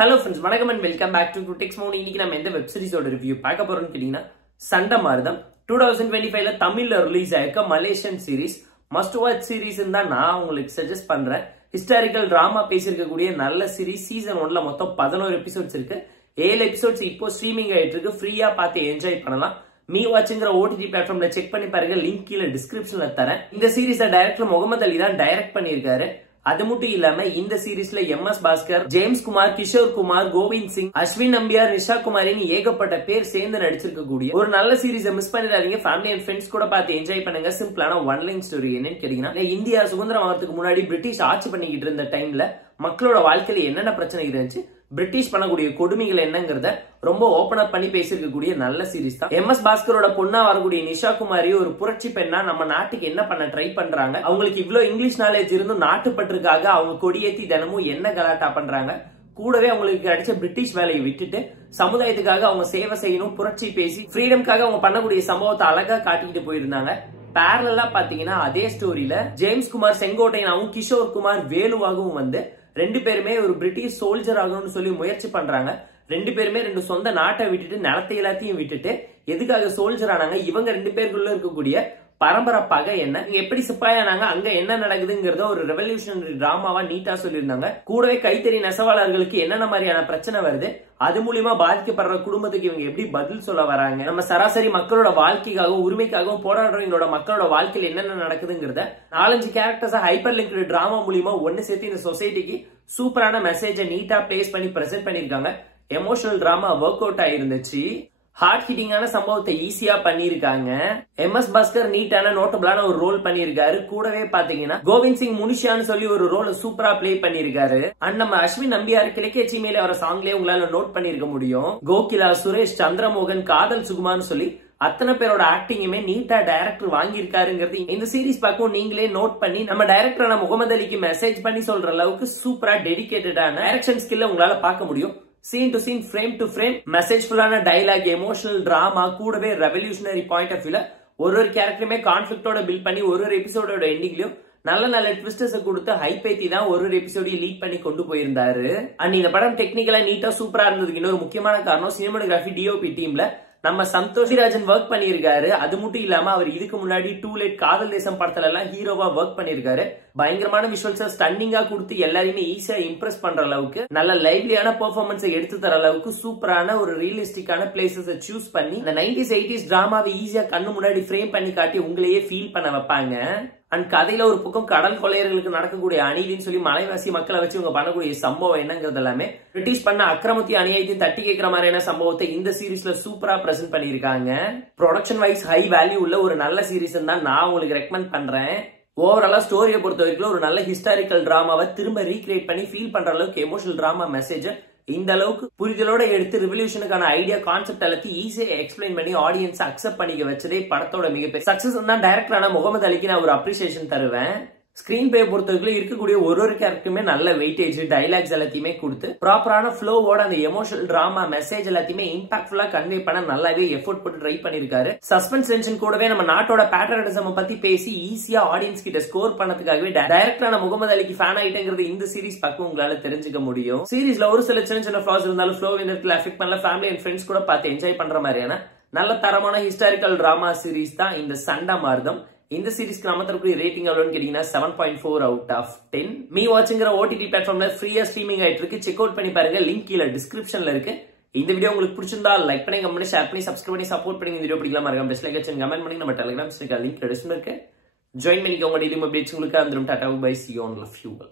Hello friends, வணக்கம் and welcome back to Text Mode. இன்னைக்கு நம்ம எந்த வெப் சீரிஸோட ரிவ்யூ பார்க்க போறோம்னு கேட்டீங்கன்னா சண்டமார்தம் 2025ல தமிழ்ல ரிலீஸ் ஆயிருக்க Malaysian series. Must watch series தான் நான் உங்களுக்கு சஜஸ்ட் பண்றேன். ஹிஸ்டாரிக்கல் டிராமா பேசியிருக்கக்கூடிய நல்ல சீரிஸ். சீசன் 1ல மொத்தம் 11 எபிசோட்ஸ் இருக்கு. 7 எபிசோட்ஸ் இப்போ ஸ்ட்ரீமிங் ஆயிட்டு இருக்கு. ஃப்ரீயா பார்த்து என்ஜாய் பண்ணலாம். மீ வாட்ச்ங்கிற ஓடிடி பிளாட்ஃபார்ம்ல செக் பண்ணி பாருங்க. லிங்க் கீழே டிஸ்கிரிப்ஷன்ல தரேன். இந்த சீரிஸை டைரக்டர் முகமது அலி தான் டைரக்ட் பண்ணியிருக்காரு. அது மட்டும் இல்லாம இந்த சீரிஸ்ல எம்.எஸ். பாஸ்கர், ஜேம்ஸ் குமார், கிஷோர் குமார், கோவிந்த் சிங், அஸ்வின் நம்பியார், நிஷா குமாரின்னு ஏகப்பட்ட பேர் சேர்ந்து நடிச்சிருக்கக்கூடிய ஒரு நல்ல சீரிஸை மிஸ் பண்ணிடாதீங்க. ஃபேமிலி அண்ட் ஃப்ரெண்ட்ஸ் கூட பார்த்து என்ஜாய் பண்ணுங்க. சிம்பிளான ஒன் லைன் ஸ்டோரி என்னன்னு கேட்டீங்கன்னா, இந்தியா சுதந்திரம் ஆகிறதுக்கு முன்னாடி பிரிட்டிஷ் ஆட்சி பண்ணிக்கிட்டு இருந்த டைம்ல மக்களோட வாழ்க்கையில என்னென்ன பிரச்சனை இருந்துச்சு, பிரிட்டிஷ் பண்ணக்கூடிய கொடுமைகள் என்னங்கறத ரொம்ப ஓபன் அப் பண்ணி பேசியிருக்கக்கூடிய நல்ல சீரிஸ் தான். எம்.எஸ். பாஸ்கரோட பொண்ணா வரக்கூடிய நிஷா குமாரி ஒரு புரட்சி பெண்ணா நம்ம நாட்டுக்கு என்ன பண்ண ட்ரை பண்றாங்க. அவங்களுக்கு இவ்வளவு இங்கிலீஷ் நாலேஜ் இருந்தும் நாட்டுப்பற்றுக்காக அவங்க கொடியேத்தி தினமும் என்ன கலாட்டா பண்றாங்க. கூடவே அவங்களுக்கு கிடைச்ச பிரிட்டிஷ் வேலையை விட்டுட்டு சமுதாயத்துக்காக அவங்க சேவை செய்யணும், புரட்சி பேசி ஃப்ரீடம்காக அவங்க பண்ணக்கூடிய சம்பவத்தை அழகா காட்டிக்கிட்டு போயிருந்தாங்க. பேரலா பாத்தீங்கன்னா அதே ஸ்டோரியில ஜேம்ஸ் குமார் செங்கோட்டையனாவும் கிஷோர் குமார் வேலுவாகவும் வந்து ரெண்டு பேருமே ஒரு பிரிட்டிஷ் சோல்ஜர் ஆகணும்னு சொல்லி முயற்சி பண்றாங்க. ரெண்டு பேருமே ரெண்டு சொந்த நாட்டை விட்டுட்டு நிலத்தை எல்லாத்தையும் விட்டுட்டு எதுக்காக சோல்ஜர் ஆனாங்க, இவங்க ரெண்டு பேருக்குள்ள இருக்கக்கூடிய பரம்பரை பகை என்ன, எப்படி சிப்பாயானாங்க, அங்க என்ன நடக்குதுங்கிறத ஒரு ரெவல்யூஷனரி டிராமாவா நீட்டா சொல்லியிருந்தாங்க. கூடவே கைத்தறி நெசவாளர்களுக்கு என்னென்ன மாதிரியான பிரச்சனை வருது, அது மூலியமா பாதிக்கப்படுற குடும்பத்துக்கு இவங்க எப்படி பதில் சொல்ல வராங்க, நம்ம சராசரி மக்களோட வாழ்க்கைக்காகவும் உரிமைக்காகவும் போராடுறவங்களோட மக்களோட வாழ்க்கையில் என்னென்ன நடக்குதுங்கிறத 4-5 கேரக்டர்ஸ் ஹைப்பர் லிங்க்டு டிராமா மூலியமா ஒன்னு சேர்த்து இந்த சொசைட்டிக்கு சூப்பரான மெசேஜை நீட்டா பிளேஸ் பண்ணி பிரசென்ட் பண்ணிருக்காங்க. எமோஷனல் டிராமா ஒர்க் அவுட் ஆயிருந்துச்சு. ஹார்ட் ஹிட்டிங்கான சம்பவத்தை ஈஸியா பண்ணிருக்காங்க. எம்.எஸ். பாஸ்கர் நீட்டான நோட்டபிளான ஒரு ரோல் பண்ணிருக்காரு. கூடவே பாத்தீங்கன்னா கோவிந்த் சிங் முனிஷான்னு சொல்லி ஒரு ரோல் சூப்பரா பிளே பண்ணிருக்காரு. அண்ட் நம்ம அஸ்வின் நம்பியார் கிழக்கேச்சி மேலே வர சாங்லயே உங்களால நோட் பண்ணிருக்க முடியும். கோகிலா, சுரேஷ், சந்திரமோகன், காதல் சுகுமார்னு சொல்லி அத்தனை பேரோட ஆக்டிங்குமே நீட்டா டைரக்டர் வாங்கியிருக்காருங்கிறது இந்த சீரிஸ் பார்க்கும் நீங்களே நோட் பண்ணி நம்ம டைரக்டரான முகமது அலிக்கு மெசேஜ் பண்ணி சொல்ற அளவுக்கு சூப்பரா டெடிகேட்டடான டைரக்ஷன் ஸ்கில்ல உங்களால பார்க்க முடியும். Scene to scene, frame to frame மெசேஜ்ஃபுல்லான டைலாக், எமோஷனல் டிராமா, கூடவே ரெவல்யூஷனரி பாயிண்ட் ஆஃப் வியூல ஒரு கேரக்டருமே கான்ஃபிளிக்டோட பில்ட் பண்ணி ஒரு எபிசோடோட எண்டிங்லயும் நல்ல நல்ல ட்விஸ்டர்ஸ் கொடுத்து ஹைப்பேத்தி தான் ஒரு எபிசோடையும் லீட் பண்ணி கொண்டு போயிருந்தாரு. அண்ட் இந்த படம் டெக்னிக்கலா நீட்டா சூப்பரா இருந்ததுக்கு இன்னொரு முக்கியமான காரணம் சினிமாட்டோகிராஃபி டிஓபி டீம்ல நம்ம சந்தோஷ் ராஜன் ஒர்க் பண்ணிருக்காரு. அது மட்டும் இல்லாம அவர் இதுக்கு முன்னாடி டூ லேட் காதல் தேசம் படத்துல எல்லாம் ஹீரோவா ஒர்க் பண்ணிருக்காரு. பயங்கரமான விஷுவல்ஸ் ஸ்டன்னிங்கா கொடுத்து எல்லாரையுமே ஈஸியா இம்ப்ரெஸ் பண்ற அளவுக்கு நல்ல லைவ்லியான பெர்ஃபார்மன்ஸ் எடுத்து தர அளவுக்கு சூப்பரான ஒரு ரியலிஸ்டிக்கான பிளேசஸ் சூஸ் பண்ணி இந்த 90s 80s டிராமாவை ஈஸியா கண்ணு முன்னாடி ஃப்ரேம் பண்ணி காட்டி உங்களையே ஃபீல் பண்ண வைப்பாங்க. அண்ட் கதையில ஒரு பக்கம் கடல் கொள்ளையர்களுக்கு நடக்கக்கூடிய அநீதின்னு சொல்லி மலைவாசி மக்களை வச்சு இவங்க பண்ணக்கூடிய சம்பவம் என்னங்கிறது எல்லாமே பிரிட்டிஷ் பண்ண அக்கிரமத்தையும் அநியாயத்தையும் தட்டி கேட்கிற மாதிரியான சம்பவத்தை இந்த சீரீஸ்ல சூப்பரா பிரசென்ட் பண்ணிருக்காங்க. ப்ரொடக்ஷன் வைஸ் ஹை வேல்யூ உள்ள ஒரு நல்ல சீரீஸ் தான் நான் உங்களுக்கு ரெக்கமெண்ட் பண்றேன். ஓவராலா ஸ்டோரியை பொறுத்த வரைக்கும் ஒரு நல்ல ஹிஸ்டாரிக்கல் டிராமாவை திரும்ப ரீக்ரியேட் பண்ணி ஃபீல் பண்ற அளவுக்கு எமோஷனல் டிராமா மெசேஜ் இந்த அளவுக்கு புரிதலோட எடுத்து ரெவல்யூஷனுக்கான ஐடியா கான்செப்ட் எல்லாத்தையும் ஈஸியா எக்ஸ்பிளைன் பண்ணி ஆடியன்ஸ் அக்செப்ட் பண்ணிக்க வச்சதே படத்தோட மிகப்பெரிய சக்சஸ் தான். டைரக்டரான முகமது அலிக்கு நான் ஒரு அப்ரிசியேஷன் தருவேன். ஸ்கிரீன் பிளே பொறுத்தவரைக்கும் இருக்கக்கூடிய ஒரு கேரக்டருமே நல்ல வெயிட்டேஜ், டைலாக்ஸ் எல்லாத்தையுமே கொடுத்து ப்ராப்பரான ஃப்ளோவோட அந்த எமோஷனல் டிராமா மெசேஜ் எல்லாத்தையுமே இம்பாக்ட்ஃபுல்லா கன்வே பண்ண நல்லாவே எஃபோர்ட் போட்டு ட்ரை பண்ணிருக்காரு. சஸ்பென்ஸ் டென்ஷன் கூடவே நம்ம நாட்டோட பேட்ரியட்டிசம் பத்தி பேசி ஈஸியா ஆடியன்ஸ் கிட்ட ஸ்கோர் பண்ணதுக்காகவே டைரக்டரான முகமது அலிக்கு ஃபேன் ஆயிட்டேங்கிறது இந்த சீரிஸ் பார்க்க உங்களால தெரிஞ்சுக்க முடியும். சீரிஸ்ல ஒரு சில சின்ன சின்ன ஃபிளாஸ் இருந்தாலும் ஃப்ளோ இந்த அஃபெக்ட் பண்ணல. ஃபேமிலி அண்ட் ஃப்ரெண்ட்ஸ் கூட பார்த்து என்ஜாய் பண்ற மாதிரியான நல்ல தரமான ஹிஸ்டாரிக்கல் டிராமா சீரிஸ் தான் இந்த சண்டமார்தம். இந்த சீரிஸ்க்கு நம்ம தரக்கூடிய ரேட்டிங் எவ்வளவுன்னு கேட்டீங்கன்னா 7.4 out of 10. மீ வாட்ச்ங்கிற ஓடிடி பிளாட்ஃபார்ம்ல ஃப்ரீயா ஸ்ட்ரீமிங் ஆயிட்டு இருக்கு. செக் அவுட் பண்ணி பாருங்க. லிங்க் கீழே டிஸ்கிரிப்ஷன்ல இருக்கு. இந்த வீடியோ உங்களுக்கு பிடிச்சிருந்தா லைக் பண்ணி, கமெண்ட் பண்ணி, ஷேர் பண்ணி, சப்ஸ்கிரைப் பண்ணி சப்போர்ட் பண்ணி. இந்த வீடியோ பிடிக்கலாம் மறக்காம பெஸ்ட் லைக் அண்ட் கமெண்ட் பண்ணி நம்ம டெலிகிராம் லிங்க் டிஸ்கிரிப்ஷன்ல இருக்கு. ஜாயின் பண்ணிக்கோங்க. டெய்லி அப்டேட்ஸ் உங்களுக்கு வந்துரும். Tata bye, see you on the fuel.